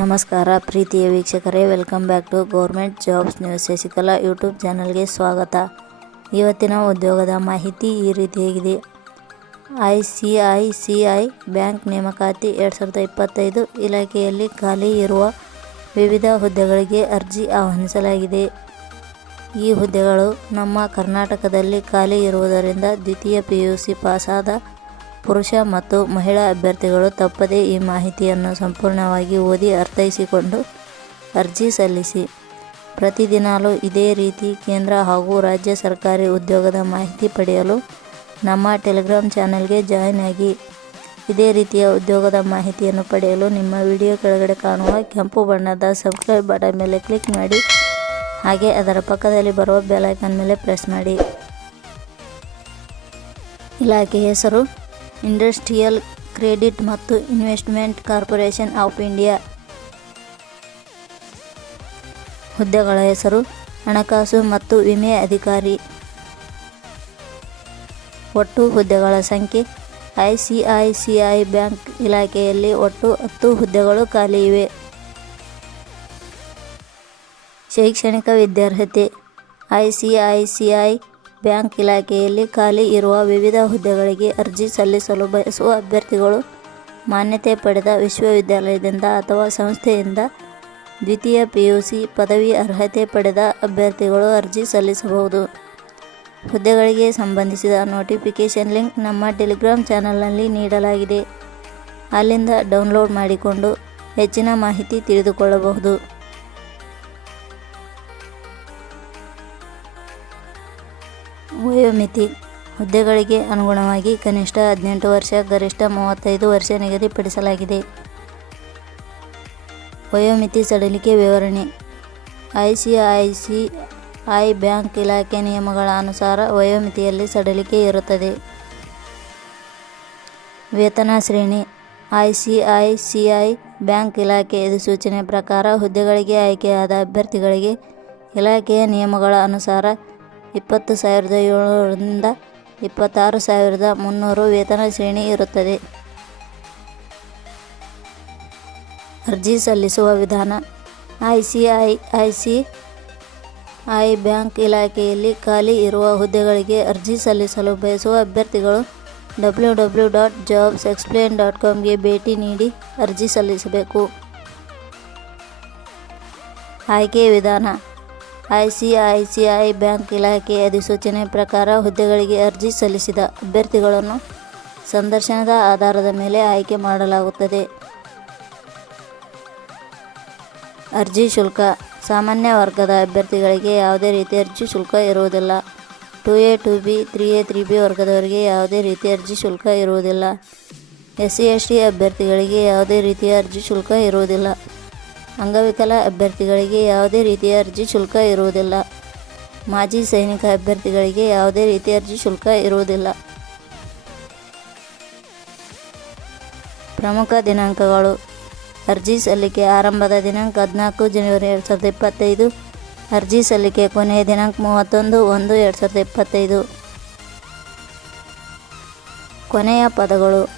ನಮಸ್ಕಾರ ಪ್ರೀತಿಯ ವೀಕ್ಷಕರೇ welcome back to government jobs news Shashikala YouTube ಚಾನಲ್ಗೆ ಸ್ವಾಗತ. ಇವತ್ತಿನ ಉದ್ಯೋಗದ ಮಾಹಿತಿ ಈ ರೀತಿಯಾಗಿದೆ I C I C I bank ನೇಮಕಾತಿ ಎರಡು ಸಾವಿರದ ಇಪ್ಪತ್ತೈದು ಇಲಾಖೆಯಲ್ಲಿ ಖಾಲಿ ಇರುವ ವಿವಿಧ ಹುದ್ದೆಗಳಿಗೆ ಅರ್ಜಿ ಆಹ್ವಾನಿಸಲಾಗಿದೆ. ಈ ಹುದ್ದೆಗಳು ನಮ್ಮ ಕರ್ನಾಟಕದಲ್ಲಿ ಖಾಲಿ ಇರುವುದರಿಂದ ದ್ವಿತೀಯ ಪಿ ಯು ಸಿ ಪಾಸಾದ ಪುರುಷ ಮತ್ತು ಮಹಿಳಾ ಅಭ್ಯರ್ಥಿಗಳು ತಪ್ಪದೇ ಈ ಮಾಹಿತಿಯನ್ನು ಸಂಪೂರ್ಣವಾಗಿ ಓದಿ ಅರ್ಥೈಸಿಕೊಂಡು ಅರ್ಜಿ ಸಲ್ಲಿಸಿ. ಪ್ರತಿದಿನಾಲೂ ಇದೇ ರೀತಿ ಕೇಂದ್ರ ಹಾಗೂ ರಾಜ್ಯ ಸರ್ಕಾರಿ ಉದ್ಯೋಗದ ಮಾಹಿತಿ ಪಡೆಯಲು ನಮ್ಮ ಟೆಲಿಗ್ರಾಮ್ ಚಾನೆಲ್ಗೆ ಜಾಯಿನ್ ಆಗಿ. ಇದೇ ರೀತಿಯ ಉದ್ಯೋಗದ ಮಾಹಿತಿಯನ್ನು ಪಡೆಯಲು ನಿಮ್ಮ ವಿಡಿಯೋ ಕೆಳಗಡೆ ಕಾಣುವ ಕೆಂಪು ಬಣ್ಣದ ಸಬ್ಸ್ಕ್ರೈಬ್ ಬಟನ್ ಮೇಲೆ ಕ್ಲಿಕ್ ಮಾಡಿ. ಹಾಗೆ ಅದರ ಪಕ್ಕದಲ್ಲಿ ಬರುವ ಬೆಲೈಕನ್ ಮೇಲೆ ಪ್ರೆಸ್ ಮಾಡಿ. ಇಲಾಖೆ ಹೆಸರು ಇಂಡಸ್ಟ್ರಿಯಲ್ ಕ್ರೆಡಿಟ್ ಮತ್ತು ಇನ್ವೆಸ್ಟ್ಮೆಂಟ್ ಕಾರ್ಪೊರೇಷನ್ ಆಫ್ ಇಂಡಿಯಾ. ಹುದ್ದೆಗಳ ಹೆಸರು, ಹಣಕಾಸು ಮತ್ತು ವಿಮೆ ಅಧಿಕಾರಿ. ಒಟ್ಟು ಹುದ್ದೆಗಳ ಸಂಖ್ಯೆ, I C I C I bank ಇಲಾಖೆಯಲ್ಲಿ ಒಟ್ಟು ಹತ್ತು ಹುದ್ದೆಗಳು ಖಾಲಿ ಇವೆ. ಶೈಕ್ಷಣಿಕ ವಿದ್ಯಾರ್ಹತೆ, I C I C I bank ಇಲಾಖೆಯಲ್ಲಿ ಖಾಲಿ ಇರುವ ವಿವಿಧ ಹುದ್ದೆಗಳಿಗೆ ಅರ್ಜಿ ಸಲ್ಲಿಸಲು ಬಯಸುವ ಅಭ್ಯರ್ಥಿಗಳು ಮಾನ್ಯತೆ ಪಡೆದ ವಿಶ್ವವಿದ್ಯಾಲಯದಿಂದ ಅಥವಾ ಸಂಸ್ಥೆಯಿಂದ ದ್ವಿತೀಯ ಪಿ ಯು ಸಿ ಪದವಿ ಅರ್ಹತೆ ಪಡೆದ ಅಭ್ಯರ್ಥಿಗಳು ಅರ್ಜಿ ಸಲ್ಲಿಸಬಹುದು. ಹುದ್ದೆಗಳಿಗೆ ಸಂಬಂಧಿಸಿದ ನೋಟಿಫಿಕೇಷನ್ ಲಿಂಕ್ ನಮ್ಮ ಟೆಲಿಗ್ರಾಮ್ ಚಾನಲ್ನಲ್ಲಿ ನೀಡಲಾಗಿದೆ. ಅಲ್ಲಿಂದ ಡೌನ್ಲೋಡ್ ಮಾಡಿಕೊಂಡು ಹೆಚ್ಚಿನ ಮಾಹಿತಿ ತಿಳಿದುಕೊಳ್ಳಬಹುದು. ವಯೋಮಿತಿ ಹುದ್ದೆಗಳಿಗೆ ಅನುಗುಣವಾಗಿ ಕನಿಷ್ಠ ಹದಿನೆಂಟು ವರ್ಷ, ಗರಿಷ್ಠ ಮೂವತ್ತೈದು ವರ್ಷ ನಿಗದಿಪಡಿಸಲಾಗಿದೆ. ವಯೋಮಿತಿ ಸಡಿಲಿಕೆ ವಿವರಣೆ. I C I C I bank ಇಲಾಖೆ ನಿಯಮಗಳ ಅನುಸಾರ ವಯೋಮಿತಿಯಲ್ಲಿ ಸಡಿಲಿಕೆ ಇರುತ್ತದೆ. ವೇತನ ಶ್ರೇಣಿ. I C I C I bank ಇಲಾಖೆ ಅಧಿಸೂಚನೆ ಪ್ರಕಾರ ಹುದ್ದೆಗಳಿಗೆ ಆಯ್ಕೆಯಾದ ಅಭ್ಯರ್ಥಿಗಳಿಗೆ ಇಲಾಖೆಯ ನಿಯಮಗಳ ಅನುಸಾರ ಇಪ್ಪತ್ತು ಸಾವಿರದ ಏಳರಿಂದ ಇಪ್ಪತ್ತಾರು ಸಾವಿರದ ಮುನ್ನೂರು ವೇತನ ಶ್ರೇಣಿ ಇರುತ್ತದೆ. ಅರ್ಜಿ ಸಲ್ಲಿಸುವ ವಿಧಾನ. I C I I C I bank ಇಲಾಖೆಯಲ್ಲಿ ಖಾಲಿ ಇರುವ ಹುದ್ದೆಗಳಿಗೆ ಅರ್ಜಿ ಸಲ್ಲಿಸಲು ಬಯಸುವ ಅಭ್ಯರ್ಥಿಗಳು W W dot jobs explain dot ಕಾಮ್ಗೆ ಭೇಟಿ ನೀಡಿ ಅರ್ಜಿ ಸಲ್ಲಿಸಬೇಕು. ಆಯ್ಕೆ ವಿಧಾನ. I C I C I bank ಇಲಾಖೆ ಅಧಿಸೂಚನೆ ಪ್ರಕಾರ ಹುದ್ದೆಗಳಿಗೆ ಅರ್ಜಿ ಸಲ್ಲಿಸಿದ ಅಭ್ಯರ್ಥಿಗಳನ್ನು ಸಂದರ್ಶನದ ಆಧಾರದ ಮೇಲೆ ಆಯ್ಕೆ ಮಾಡಲಾಗುತ್ತದೆ. ಅರ್ಜಿ ಶುಲ್ಕ. ಸಾಮಾನ್ಯ ವರ್ಗದ ಅಭ್ಯರ್ಥಿಗಳಿಗೆ ಯಾವುದೇ ರೀತಿ ಅರ್ಜಿ ಶುಲ್ಕ ಇರುವುದಿಲ್ಲ. Two A two B, three A three B ವರ್ಗದವರಿಗೆ ಯಾವುದೇ ರೀತಿ ಅರ್ಜಿ ಶುಲ್ಕ ಇರುವುದಿಲ್ಲ. ಎಸ್ ಸಿ ಎಸ್ ಟಿ ಅಭ್ಯರ್ಥಿಗಳಿಗೆ ಯಾವುದೇ ರೀತಿಯ ಅರ್ಜಿ ಶುಲ್ಕ ಇರುವುದಿಲ್ಲ. ಅಂಗವಿಕಲ ಅಭ್ಯರ್ಥಿಗಳಿಗೆ ಯಾವುದೇ ರೀತಿಯ ಅರ್ಜಿ ಶುಲ್ಕ ಇರುವುದಿಲ್ಲ. ಮಾಜಿ ಸೈನಿಕ ಅಭ್ಯರ್ಥಿಗಳಿಗೆ ಯಾವುದೇ ರೀತಿಯ ಅರ್ಜಿ ಶುಲ್ಕ ಇರುವುದಿಲ್ಲ. ಪ್ರಮುಖ ದಿನಾಂಕಗಳು. ಅರ್ಜಿ ಸಲ್ಲಿಕೆ ಆರಂಭದ ದಿನಾಂಕ ಹದಿನಾಲ್ಕು ಜನವರಿ ಎರಡು ಸಾವಿರದ ಇಪ್ಪತ್ತೈದು. ಅರ್ಜಿ ಸಲ್ಲಿಕೆ ಕೊನೆಯ ದಿನಾಂಕ ಮೂವತ್ತೊಂದು ಒಂದು ಎರಡು ಸಾವಿರದ ಇಪ್ಪತ್ತೈದು. ಕೊನೆಯ ಪದಗಳು.